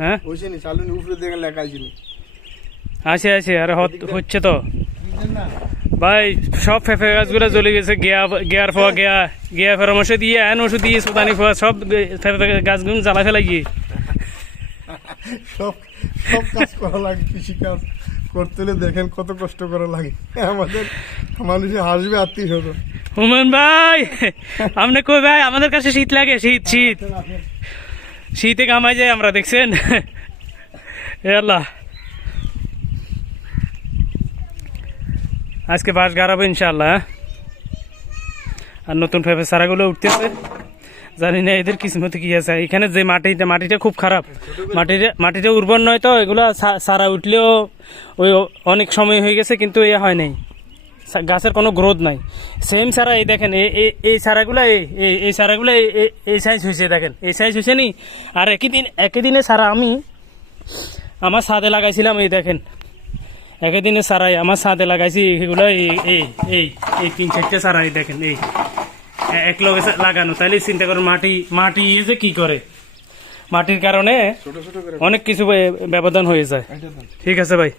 হ্যাঁ আছে আছে, আর হচ্ছে তো ভাই সব পেঁপে গাছগুলো জ্বলে গেছে। গিয়ার ফোয়া গিয়া পরামর্শ দিয়ে ওষুধ দিয়ে সুতানি ফোয়া সব পেঁপে গাছগুলো জ্বালা ফেলা গিয়ে সব সব কাজ করা লাগে, কৃষি কাজ করতে হলে দেখেন কত কষ্ট করা লাগে। আমাদের মানুষে হাসবে আত্মীয় স্বজন। হুমান ভাই আপনি কই ভাই, আমাদের কাছে শীত লাগে, শীত শীত শীতে কামাই যায় আমরা, দেখছেন? এ আল্লাহ, আজকে বাস গাড়াবো ইনশাল্লাহ। আর নতুন পেঁপে চারাগুলো উঠতেছে, জানি না এদের কিসমতে কি আছে। এখানে যে মাটিটা খুব খারাপ, মাটিটা উর্বর নয়, তো এগুলো চারা উঠলেও ওই অনেক সময় হয়ে গেছে কিন্তু এ হয় নাই, গাছের কোনো গ্রোথ নাই। সেম চারা এই দেখেন, এই চারাগুলো এই চারাগুলো এই সাইজ হয়েছে, দেখেন এই সাইজ হয়েছে নি। আর একই দিনে চারা আমি আমার ছাদে লাগাইছিলাম, এই দেখেন একই দিনে চারাই আমার ছাদে লাগাইছি এগুলো, এই 3-4টে চারা, এই দেখেন এই এক লগে লাগানো। তাইলে চিন্তা করেন মাটি যে কি করে, মাটির কারণে অনেক কিছু ব্যবধান হয়ে যায়। ঠিক আছে ভাই।